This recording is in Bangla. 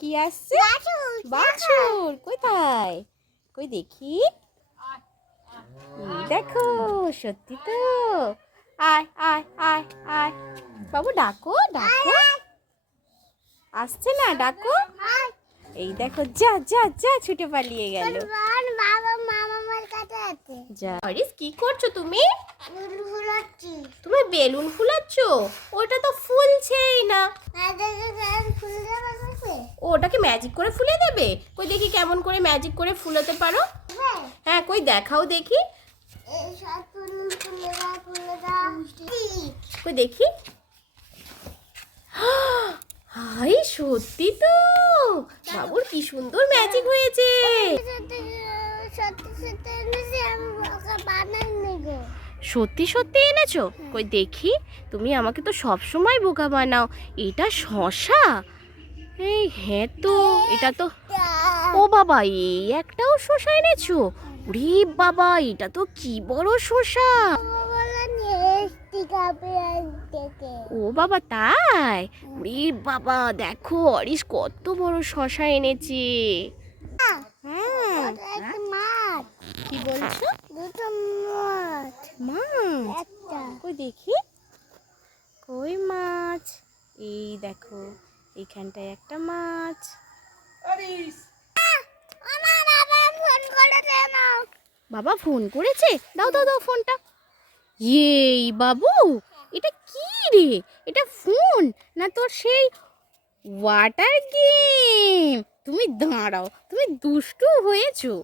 কি আসছে? বাছুর কোথায়? কই দেখি? দেখো সত্যি তো। আয় আয় আয় আয়। বাবু ডাকো ডাকো। আসছে না ডাকো। এই দেখো যা যা যা ছুটে পালিয়ে গেল। যা। অরিস কি করছ তুমি? তুমি বেলুন ফুলাচ্ছ? ওটা তো ফুলছেই না। ওটাকে ম্যাজিক করে ফুলে দেবে? কই দেখি কেমন করে ম্যাজিক করে ফুলাতে পারো। হ্যাঁ কই দেখাও দেখি। কই দেখি। হাই সত্যি তো! বাবুর কি সুন্দর ম্যাজিক হয়েছে। সত্যি সত্যি এনেছি কই দেখি তুমি আমাকে তো সব সময় বোকা বানাও। এটা শশা? এই হ্যাঁ তো এটা তো ও বাবা এই একটাও শশা এনেছো? রে বাবা এটা তো কি বড় শশা? ও বাবা তাই? রে বাবা দেখো অরিস কত বড় শশা এনেছে হ্যাঁ একটা মাছ কি বলছো দুটো মাছ মাছ একটা কই দেখি? কই মাছ? এই দেখো এইখানটায় একটা মাছ। বাবা ফোন করেছে বাবা ফোন করেছে? দাও দাও দাও ফোনটা। এই বাবু এটা কি রে? এটা ফোন? না তোর সেই ওয়াটার গেম? তুমি দাঁড়াও তুমি দুষ্টু হয়েছো।